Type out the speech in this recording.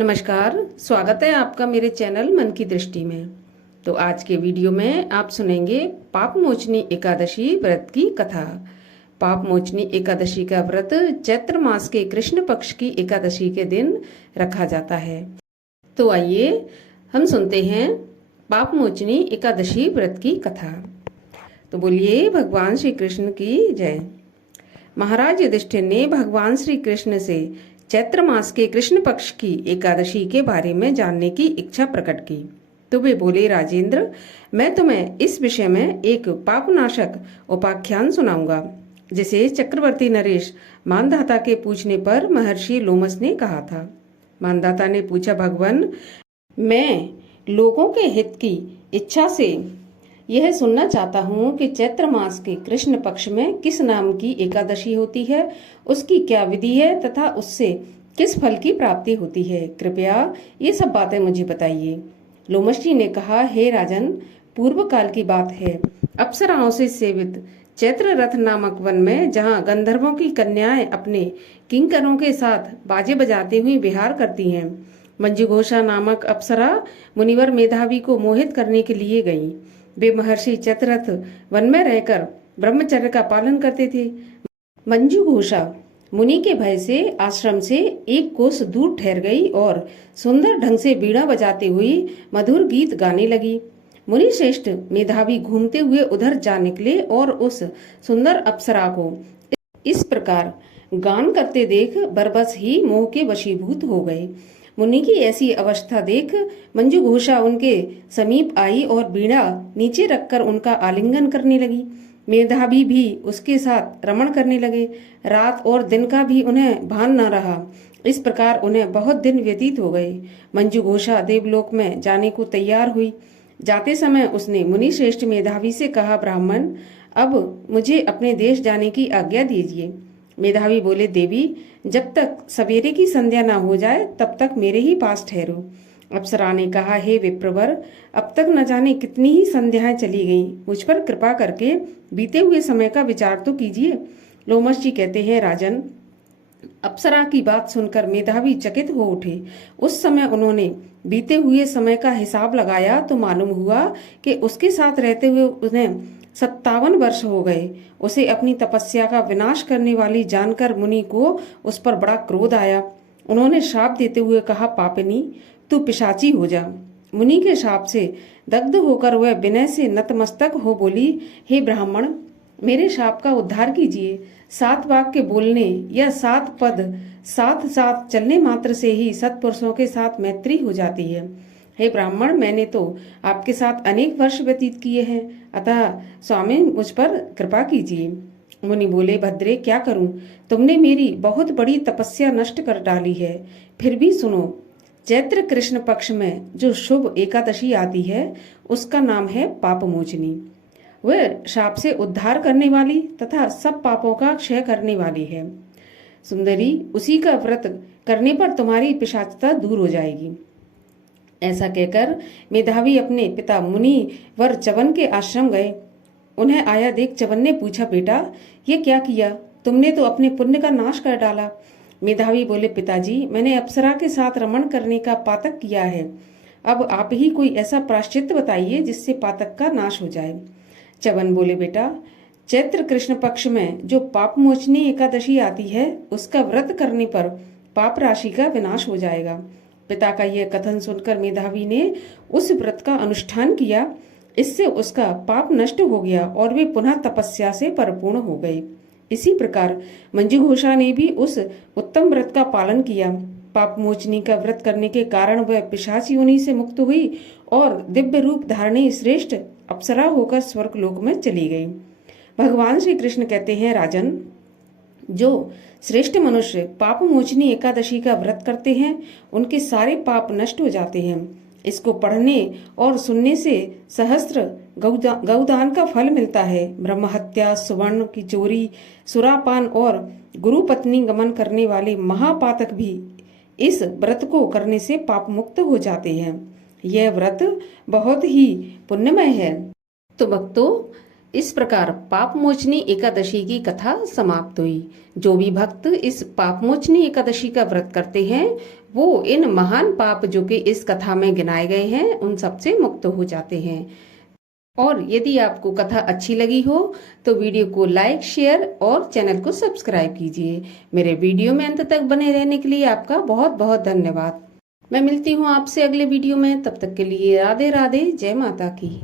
नमस्कार, स्वागत है आपका मेरे चैनल मन की दृष्टि में। तो आज के वीडियो में आप सुनेंगे पाप मोचनी एकादशी व्रत की कथा। पाप मोचनी एकादशी का व्रत चैत्र मास के कृष्ण पक्ष की एकादशी के दिन रखा जाता है। तो आइए हम सुनते हैं पाप मोचनी एकादशी व्रत की कथा। तो बोलिए भगवान श्री कृष्ण की जय। महाराज युधिष्ठिर ने भगवान श्री कृष्ण से चैत्र मास के कृष्ण पक्ष की एकादशी के बारे में जानने की इच्छा प्रकट की। तो वे बोले, राजेंद्र, मैं तुम्हें इस विषय में एक पापनाशक उपाख्यान सुनाऊंगा, जिसे चक्रवर्ती नरेश मानधाता के पूछने पर महर्षि लोमस ने कहा था। मानधाता ने पूछा, भगवान, मैं लोगों के हित की इच्छा से यह सुनना चाहता हूँ कि चैत्र मास के कृष्ण पक्ष में किस नाम की एकादशी होती है, उसकी क्या विधि है तथा उससे किस फल की प्राप्ति होती है। कृपया ये सब बातें मुझे बताइए। लोमश जी ने कहा, हे राजन, पूर्व काल की बात है। अप्सराओं से सेवित चैत्र रथ नामक वन में, जहाँ गंधर्वों की कन्याएं अपने किंकरों के साथ बाजे बजाती हुई विहार करती हैं, मंजुघोषा नामक अप्सरा मुनिवर मेधावी को मोहित करने के लिए गई। वे महर्षि चतरथ वन में रहकर ब्रह्मचर्य का पालन करते थे। मंजुघोषा मुनि के भय से आश्रम से एक कोस दूर ठहर गई और सुंदर ढंग से बीड़ा बजाते हुई मधुर गीत गाने लगी। मुनि श्रेष्ठ मेधावी घूमते हुए उधर जा निकले और उस सुंदर अप्सरा को इस प्रकार गान करते देख बरबस ही मोह के वशीभूत हो गए। मुनि की ऐसी अवस्था देख मंजुघोषा उनके समीप आई और बीड़ा नीचे रखकर उनका आलिंगन करने लगी। मेधावी भी उसके साथ रमण करने लगे। रात और दिन का भी उन्हें भान न रहा। इस प्रकार उन्हें बहुत दिन व्यतीत हो गए। मंजुघोषा देवलोक में जाने को तैयार हुई। जाते समय उसने मुनि श्रेष्ठ मेधावी से कहा, ब्राह्मण, अब मुझे अपने देश जाने की आज्ञा दीजिए। मेधावी बोले, देवी, जब तक सवेरे की संध्या न हो जाए तब तक मेरे ही पास ठहरो। अप्सरा ने कहा, हे विप्रवर, अब तक न जाने कितनी ही संध्याएं चली गईं, मुझ पर कृपा करके बीते हुए समय का विचार तो कीजिए। लोमश जी कहते हैं, राजन, अप्सरा की बात सुनकर मेधावी चकित हो उठे। उस समय उन्होंने बीते हुए समय का हिसाब लगाया तो मालूम हुआ कि उसके साथ रहते हुए उन्हें 57 वर्ष हो गए। उसे अपनी तपस्या का विनाश करने वाली जानकर मुनि को उस पर बड़ा क्रोध आया। उन्होंने शाप देते हुए कहा, पापिनी, तू पिशाची हो जा। मुनि के शाप से दग्ध होकर वह विनय से नतमस्तक हो बोली, हे ब्राह्मण, मेरे शाप का उद्धार कीजिए। 7 वाक्य बोलने या 7 पद साथ साथ चलने मात्र से ही सत्पुरुषों के साथ मैत्री हो जाती है। हे ब्राह्मण, मैंने तो आपके साथ अनेक वर्ष व्यतीत किए हैं, अतः स्वामी मुझ पर कृपा कीजिए। मुनि बोले, भद्रे, क्या करूं? तुमने मेरी बहुत बड़ी तपस्या नष्ट कर डाली है। फिर भी सुनो, चैत्र कृष्ण पक्ष में जो शुभ एकादशी आती है उसका नाम है पाप मोचनी। वह शाप से उद्धार करने वाली तथा सब पापों का क्षय करने वाली है। सुंदरी, उसी का व्रत करने पर तुम्हारी पिशाचता दूर हो जाएगी। ऐसा कहकर मेधावी अपने पिता मुनि वर च्यवन के आश्रम गए। उन्हें आया देख च्यवन ने पूछा, बेटा, ये क्या किया? तुमने तो अपने पुण्य का नाश कर डाला। मेधावी बोले, पिताजी, मैंने अप्सरा के साथ रमण करने का पातक किया है। अब आप ही कोई ऐसा प्रायश्चित बताइए जिससे पातक का नाश हो जाए। च्यवन बोले, बेटा, चैत्र कृष्ण पक्ष में जो पाप मोचनी एकादशी आती है उसका व्रत करने पर पाप राशि का विनाश हो जाएगा। पिता का यह कथन सुनकर मेधावी ने उस व्रत का अनुष्ठान किया। इससे उसका पाप नष्ट हो गया और वे पुनः तपस्या से परिपूर्ण हो गए। इसी प्रकार मंजुघोषा ने भी उस उत्तम व्रत का पालन किया। पाप मोचनी का व्रत करने के कारण वह पिशाच योनि से मुक्त हुई और दिव्य रूप धारणी श्रेष्ठ अप्सरा होकर स्वर्ग लोक में चली गई। भगवान श्री कृष्ण कहते हैं, राजन, जो श्रेष्ठ मनुष्य पाप मोचनी एकादशी का व्रत करते हैं उनके सारे पाप नष्ट हो जाते हैं। इसको पढ़ने और सुनने से सहस्त्र गौदान का फल मिलता है। ब्रह्म हत्या, सुवर्ण की चोरी, सुरापान और गुरु पत्नी गमन करने वाले महापातक भी इस व्रत को करने से पाप मुक्त हो जाते हैं। यह व्रत बहुत ही पुण्यमय है। तो भक्तों, इस प्रकार पापमोचनी एकादशी की कथा समाप्त हुई। जो भी भक्त इस पापमोचनी एकादशी का व्रत करते हैं वो इन महान पाप जो कि इस कथा में गिनाए गए हैं उन सबसे मुक्त हो जाते हैं। और यदि आपको कथा अच्छी लगी हो तो वीडियो को लाइक, शेयर और चैनल को सब्सक्राइब कीजिए। मेरे वीडियो में अंत तक बने रहने के लिए आपका बहुत बहुत धन्यवाद। मैं मिलती हूँ आपसे अगले वीडियो में, तब तक के लिए राधे राधे, जय माता की।